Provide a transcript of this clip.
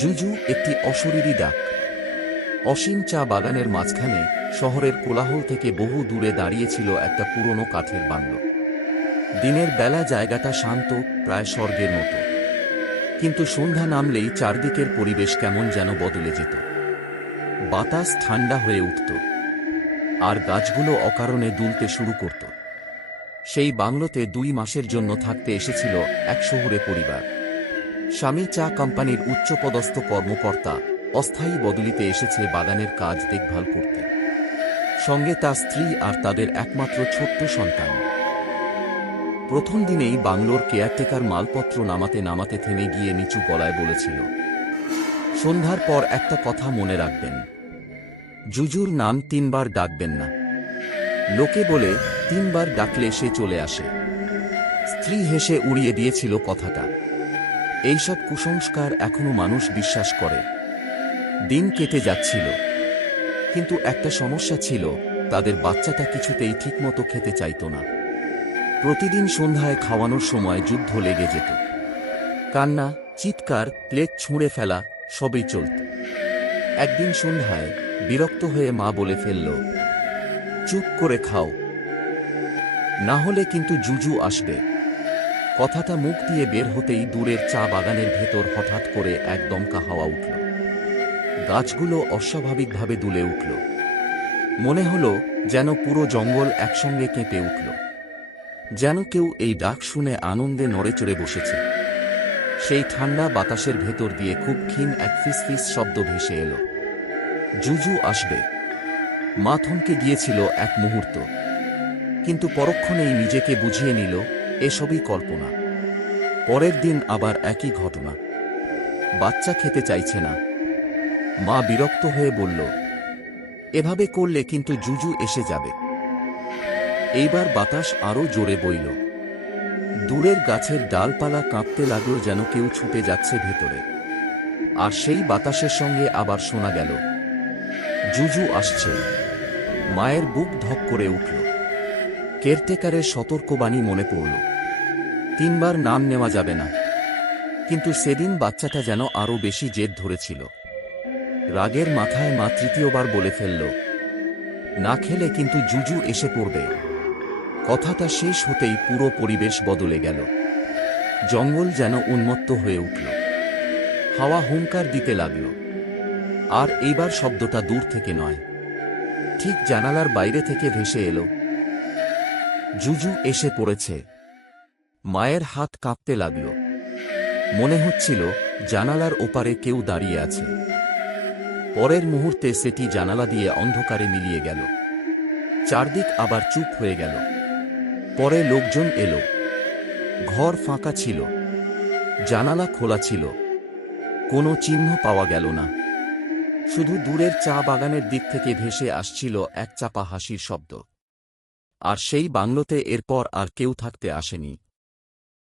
জুজু একটি অশরীরী ডাক। অসীম চা বাগানের মাঝখানে, শহরের কোলাহল থেকে বহু দূরে দাঁড়িয়েছিল একটা পুরনো কাঠের বাংলো। দিনের বেলা জায়গাটা শান্ত, প্রায় স্বর্গের মতো। কিন্তু সন্ধ্যা নামলেই চারদিকের পরিবেশ কেমন যেন বদলে যেত। বাতাস ঠান্ডা হয়ে উঠত, আর গাছগুলো অকারণে দুলতে শুরু করত। সেই বাংলোতে 2 মাসের জন্য থাকতে এসেছিল এক শহুরে পরিবার। স্বামী চা কোম্পানির উচ্চপদস্থ কর্মকর্তা, অস্থায়ী বদলিতে এসেছে বাগানের কাজ দেখভাল করতে। সঙ্গে তার স্ত্রী আর তাদের একমাত্র ছোট্ট সন্তান। প্রথম দিনেই বাংলোর কেয়ারটেকার মালপত্র নামাতে নামাতে থেমে গিয়ে নিচু গলায় বলেছিল, সন্ধ্যার পর একটা কথা মনে রাখবেন, জুজুর নাম 3 বার ডাকবেন না। লোকে বলে 3 বার ডাকলে সে চলে আসে। স্ত্রী হেসে উড়িয়ে দিয়েছিল কথাটা। এইসব কুসংস্কার এখনো মানুষ বিশ্বাস করে। দিন কেটে যাচ্ছিল, কিন্তু একটা সমস্যা ছিল, তাদের বাচ্চাটা কিছুতেই ঠিকমতো খেতে চাইত না। প্রতিদিন সন্ধ্যায় খাওয়ানোর সময় যুদ্ধ লেগে যেত। কান্না, চিৎকার, প্লেট ছুঁড়ে ফেলা, সবই চলত। একদিন সন্ধ্যায় বিরক্ত হয়ে মা বলে ফেলল, চুপ করে খাও, না হলে কিন্তু জুজু আসবে। কথাটা মুখ দিয়ে বের হতেই দূরের চা বাগানের ভেতর হঠাৎ করে এক দমকা হাওয়া উঠল। গাছগুলো অস্বাভাবিকভাবে দুলে উঠল। মনে হলো যেন পুরো জঙ্গল একসঙ্গে কেঁপে উঠল। যেন কেউ এই ডাক শুনে আনন্দে নড়েচড়ে বসেছে। সেই ঠান্ডা বাতাসের ভেতর দিয়ে খুব ক্ষীণ এক ফিসফিস শব্দ ভেসে এলো, জুজু আসবে। মা থমকে গিয়েছিল এক মুহূর্ত, কিন্তু পরক্ষণেই নিজেকে বুঝিয়ে নিল এসবই কল্পনা। পরের দিন আবার একই ঘটনা। বাচ্চা খেতে চাইছে না। মা বিরক্ত হয়ে বলল, এভাবে করলে কিন্তু জুজু এসে যাবে। এইবার বাতাস আরো জোরে বইল। দূরের গাছের ডালপালা কাঁপতে লাগলো, যেন কেউ ছুটে যাচ্ছে ভেতরে। আর সেই বাতাসের সঙ্গে আবার শোনা গেল, জুজু আসছে। মায়ের বুক ধক করে উঠল। কেয়ারটেকারের সতর্কবাণী মনে পড়ল, 3 বার নাম নেওয়া যাবে না। কিন্তু সেদিন বাচ্চাটা যেন আরো বেশি জেদ ধরেছিল। রাগের মাথায় মা 3য় বার বলে ফেলল, না খেলে কিন্তু জুজু এসে পড়বে। কথাটা শেষ হতেই পুরো পরিবেশ বদলে গেল। জঙ্গল যেন উন্মত্ত হয়ে উঠল। হাওয়া হুঙ্কার দিতে লাগল। আর এইবার শব্দটা দূর থেকে নয়, ঠিক জানালার বাইরে থেকে ভেসে এলো, জুজু এসে পড়েছে। মায়ের হাত কাঁপতে লাগল। মনে হচ্ছিল জানালার ওপারে কেউ দাঁড়িয়ে আছে। পরের মুহূর্তে সেটি জানালা দিয়ে অন্ধকারে মিলিয়ে গেল। চারদিক আবার চুপ হয়ে গেল। পরে লোকজন এলো। ঘর ফাঁকা ছিল, জানালা খোলা ছিল। কোনো চিহ্ন পাওয়া গেল না। শুধু দূরের চা বাগানের দিক থেকে ভেসে আসছিল এক চাপা হাসির শব্দ। আর সেই বাংলোতে এরপর আর কেউ থাকতে আসেনি।